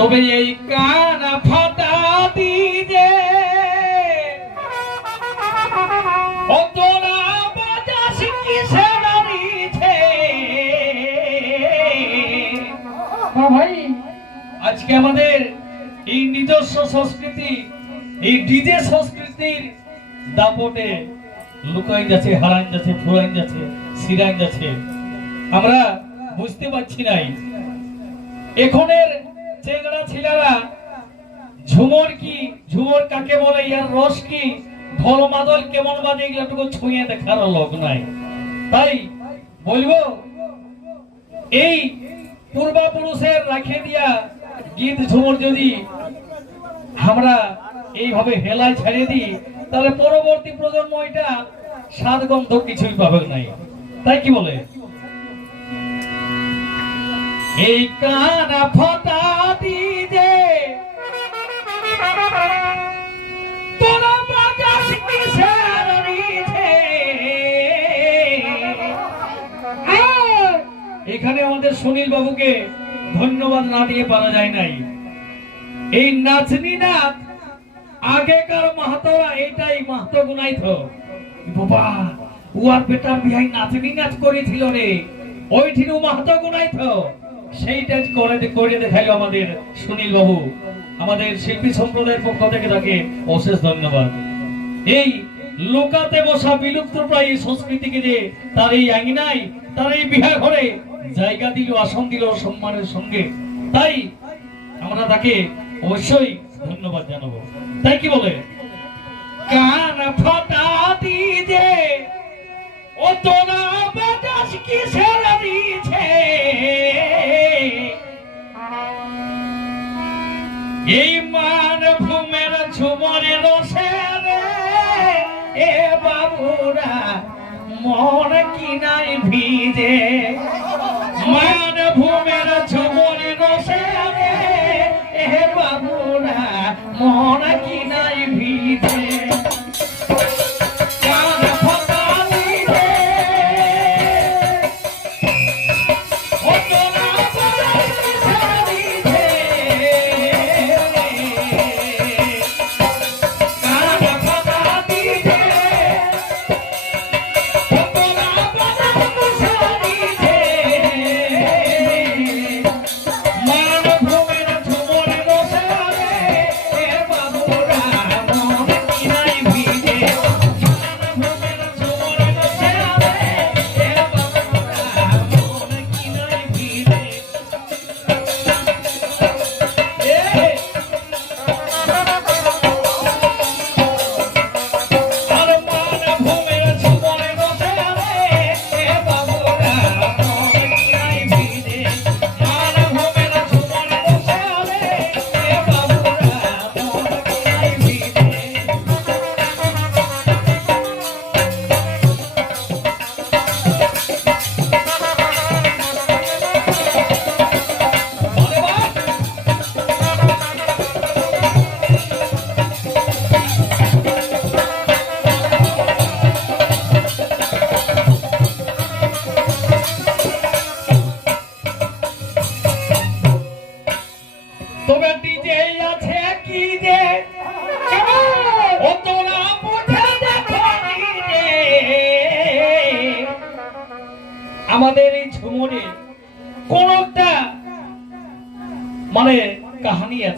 তবে এই কান ফাটা দিজে অতলা বাজাস কিসে ভাই। আজকে আমাদের এই নিজস্ব সংস্কৃতি এই ডিজে সংস্কৃতির দাপটে লুকাই যাচ্ছে হারাই যাচ্ছে ফুরাই যাচ্ছে সিরাই যাচ্ছে। আমরা বুঝতে পারছি নাই। এখনের চেংড়া ছেলেরা, ঝুমর কি, ঝুমর কাকে বলে, ইয়ার রস কি ঢোল মাদল কেমন বাজে এগুলোটুকু ছুঁয়ে দেখার লোক নাই। তাই বলব, এই পূর্বাপুরুষের রাখে দিয়া গীত, ঝুমর যদি আমরা এইভাবে হেলায় ছেড়ে দিই, তাহলে পরবর্তী প্রজন্ম এটা স্বাদ গন্ধ কিছুই পাবে নাই। তাই কি বলে? এই কানা ফটা দিদে তোরা বাজাস? এখানে আমাদের সুনীল বাবুকে ধন্যবাদ না দিয়ে পারা যায় নাই। এই নাচনি নাচ, আগেকার মাহাতরা এইটাই মাহাতো গুনাইত বাবা, উয়ার বেটার বিহাই নাচনি নাচ করেছিল রে। ওই ঠিনু মাহাতো গুনাইত সেইটা করে করে দেখাইলো আমাদের সুনীল বাবু আমাদের শিল্পী সম্প্রদায়ের পক্ষ থেকে তাকে অশেষ ধন্যবাদ। এই লোকাতে বসা বিলুপ্ত প্রায় সংস্কৃতিকে যে তার এই আঙিনায়, তার এই বিহা ঘরে জায়গা দিল, আসন দিল সম্মানের সঙ্গে, তাই আমরা তাকে অবশ্যই ধন্যবাদ জানাব। তাই কি বলে? কান ফাটা দিজে ও তোরা বাতাস কি সেরা ঝুমরে রসে এ বাবুরা, মন কিনাই ভিজে। মান ভূমের ঝুমরে রসে এ বাবুরা, মন কিনাই ভিজে।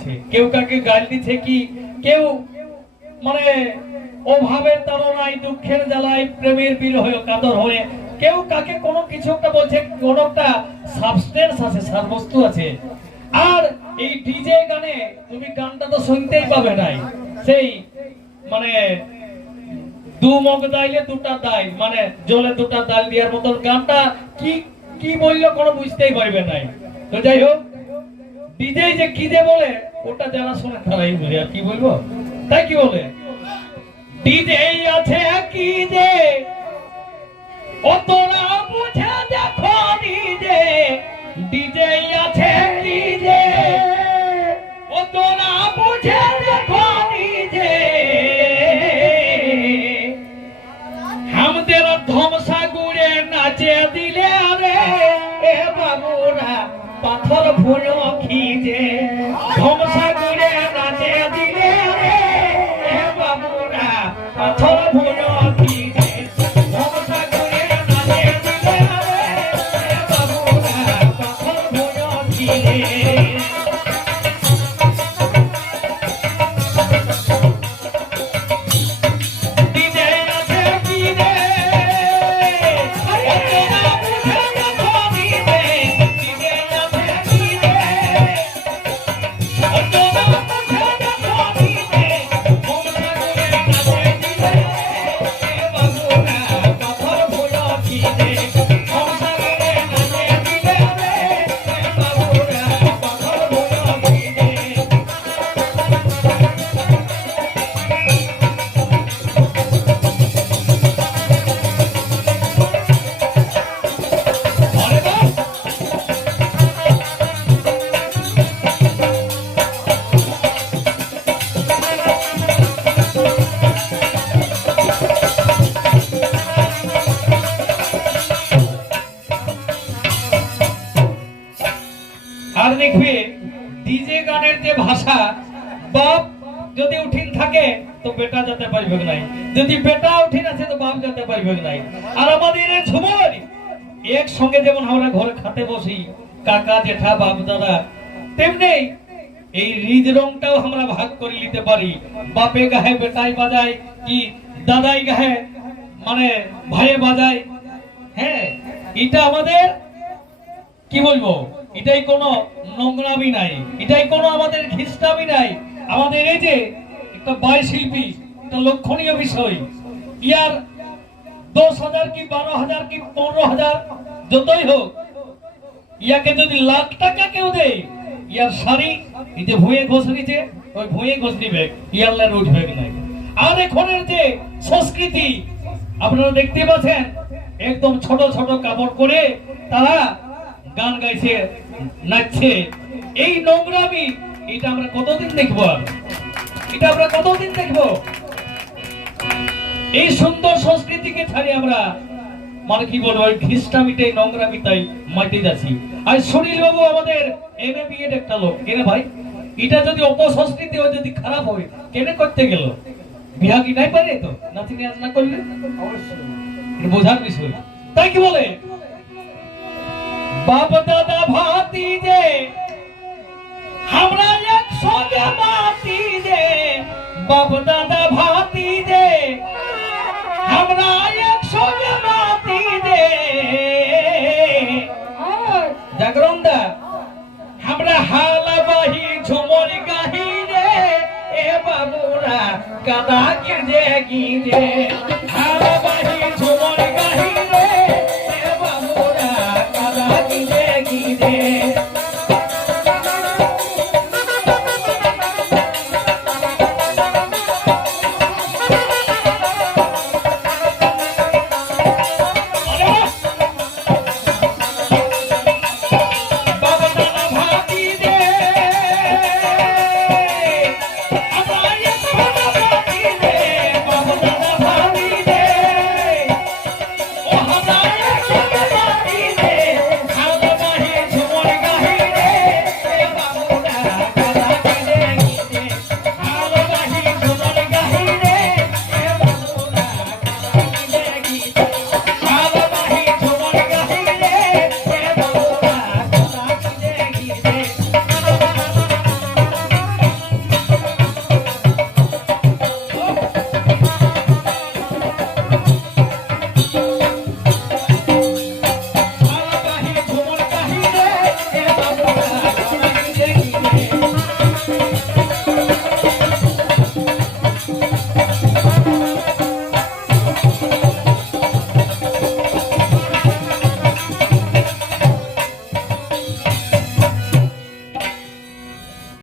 আছে। কেউ কাকে গাল দিচ্ছে কি? কেউ মানে অভাবের তাড়নায়, দুঃখের জ্বালায়, প্রেমের বিরহ কাতর হয়ে। কেউ কাকে কোনো কিছু একটা বলছে, কোন একটা সাবস্টেন্স আছে, সারবস্তু আছে। আর এই ডিজে গানে তুমি গানটা তো শুনতেই পাবে নাই। সেই মানে দু মগ দাইলে দুটা দাই মানে জলে দুটা দাল দেওয়ার মতন গানটা কি কি বলল কোনো বুঝতেই পারবে নাই। তো যাই হোক ডিজে যে কি যে বলে, ওটা যারা শোনে তারাই বুঝে। আর কি বলব? তাই কি বলে? আছে কি যে ও তোরা বুঝে দেখো ডিজে ডিজে আছে ডিজে ও তোরা বুঝে দেখো ডিজে আমাদের ধমসা গুড়ে নাচে দিলে রে এ বাবুরা পাথর ফুল আর দেখবে ডিজে গানের যে ভাষা, বাপ যদি উঠিন থাকে, তো বেটা যেতে পারবে নাই। যদি বেটা উঠিন আছে, তো বাপ যেতে পারবে নাই। আর আমাদের এই ঝুমর, একসঙ্গে যেমন আমরা ঘরে খাতে বসি, কাকা, জেঠা, বাপ, দাদা, তেমনি এই রিজ রংটাও আমরা ভাগ করে নিতে পারি। বাপে গাহে বেটাই বাজায়, কি দাদাই গাহে মানে ভাইয়ে বাজায়। হ্যাঁ এটা আমাদের, কি বলব? এটাই কোনো নোংরামি নাই, এটাই কোনো আমাদের খ্রিস্টামি নাই। আমাদের এই যে একটা বায় শিল্পী একটা লক্ষণীয় বিষয়, ইয়ার দশ হাজার কি বারো হাজার কি পনেরো হাজার, যতই হোক, ইয়াকে যদি লাখ টাকা কেউ দেয়, ইয়ার শাড়ি, এই যে ভুঁয়ে ঘষ নিচে ওই ভুঁয়ে ঘষ নিবে ইয়ারলার উঠবে নাই আর এখনের যে সংস্কৃতি, আপনারা দেখতে পাচ্ছেন, একদম ছোট ছোট কাপড় করে তারা গান গাইছে নাচছে। এই নোংরামি এটা আমরা কতদিন দেখব? আর এটা আমরা কতদিন দেখব? এই সুন্দর সংস্কৃতিকে ছাড়ি আমরা মানে কি বলব ওই খ্রিস্টামিতে নোংরামিতাই মাইতে যাচ্ছি আর সুনীল বাবু আমাদের এম এ বিএড একটা লোক। কেনে ভাই? এটা যদি অপসংস্কৃতি ও যদি খারাপ হয় কেনে করতে গেল? বিহা কি নাই পারে তো? নাতি নিয়ে না করলে? এটা বোঝার বিষয়। তাই কি বলে? বাপ দাদা ভাতি যে আমরা একসঙ্গে মাতি যে বাপ দাদা ভাতি যে আমরা একসঙ্গে মাতি যে। জাগরণ দা আমরা হালা বাহি ঝুমর গাহি রে এ বাবুরা কাদা গিরে গিরে